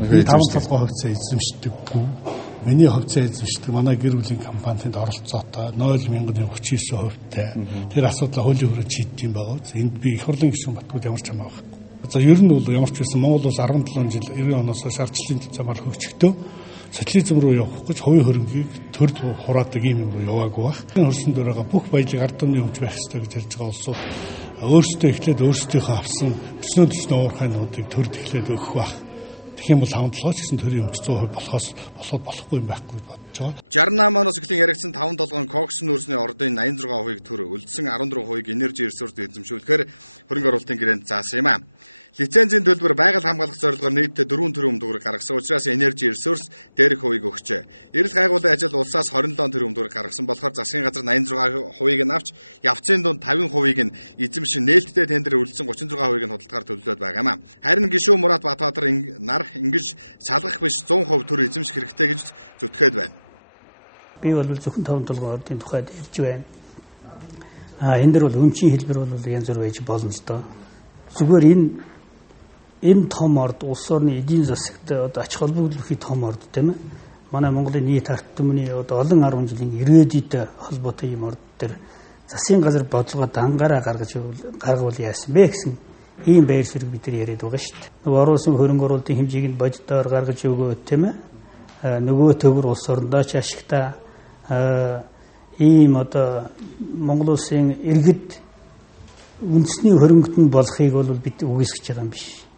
Би 5 толгой хувьцаа эзэмшдэггүй. Миний хувьцаа эзэмшдэг манай гэр бүлийн компанид оролцоотой 0,39%-тай. Тэр асуудлаа хуулийн хүрээнд шийдтiin байгаа. Энд би их хурлын гишүүн Батбүд ямар ч юм байхгүй. За ер нь бол ямар ч байсан Монгол улс 17 жил 90 оноос шаардлагын замаар хөгжөхдөө социализм руу явах гэж хувийн хөрөнгийг төрд хураадаг юм руу яваагүй байх. Хөрсөн дөрөөгөө бүх баялаг ард түмний хэмж байх ёстой гэж ярьж байгаа улсууд өөрсдөө эхлээд өөрсдийнхөө авсан төснөө уурхайнуудыг төрд эхлээд өгөх байх. Тэгэх юм бол хамтлагч гэсэн төрийн өмч 100% болоход болохгүй юм байхгүй гэж бодож байгаа. 68 оноос эхлэн яригдсан 5 толгойн кокс нүүрсний ордын 86%-ийг төр үлдсэн 14%-ийг энержи ресурс эзэмшүүлэхээр хөрөнгө оруулалтын гэрээнд заасан юм а. Лицензийн төлбөр байгаль хамгаалах зорилгоор нийтдээ 4 тэрбум төгрөг гаргасан учраас энержи ресурс дээрх хувийг өгчээ. Эрэлт хайгуулын ажил улсаас 27 тэрбум төгрөг гаргасан болохоор засгийн газар 86%-ийг нь авч, явцын дунд 50%-ийг нь эзэмшин нээлттэй тендер үлдсэн 36%-ийг нь худалдаагаар төлөвлөд байгаа юм а. Харин гишүүн Мурат Батбаатар нар ингэж салгах биш 100% төр эзэмших хэрэгтэй гэж зүтгээд байна. Би бол зөвхөн 5 толгой ордын тухайд ярьж байна. Энэ дэр бол өмчийн хэлбэр бол янз бүр байж болно л доо. Зүгээр энэ том орд улс орны эдийн засагт одоо ач холбогдолтой том орд тийм ээ. Манай Монголын нийт ард түмний одоо олон 10 жилийн ирээдүйтэй холбоотой юм орд төр засгийн газар бодлогоо дангаараа гаргавал яасан бэ гэсэн ийм байр суурийг бид нар яриад байгаа шүү дээ. Нөгөө оруулсан хөрөнгө оруулалтын хэмжээг нь бодитоор гаргаж өгөө тийм ээ. Нөгөө төвөр улс орондоо ч ашигтай ийм одоо Монгол улсын иргэд үндэсний хөрөнгөт нь болохыг бол бид үгүйсгэж байгаа юм биш.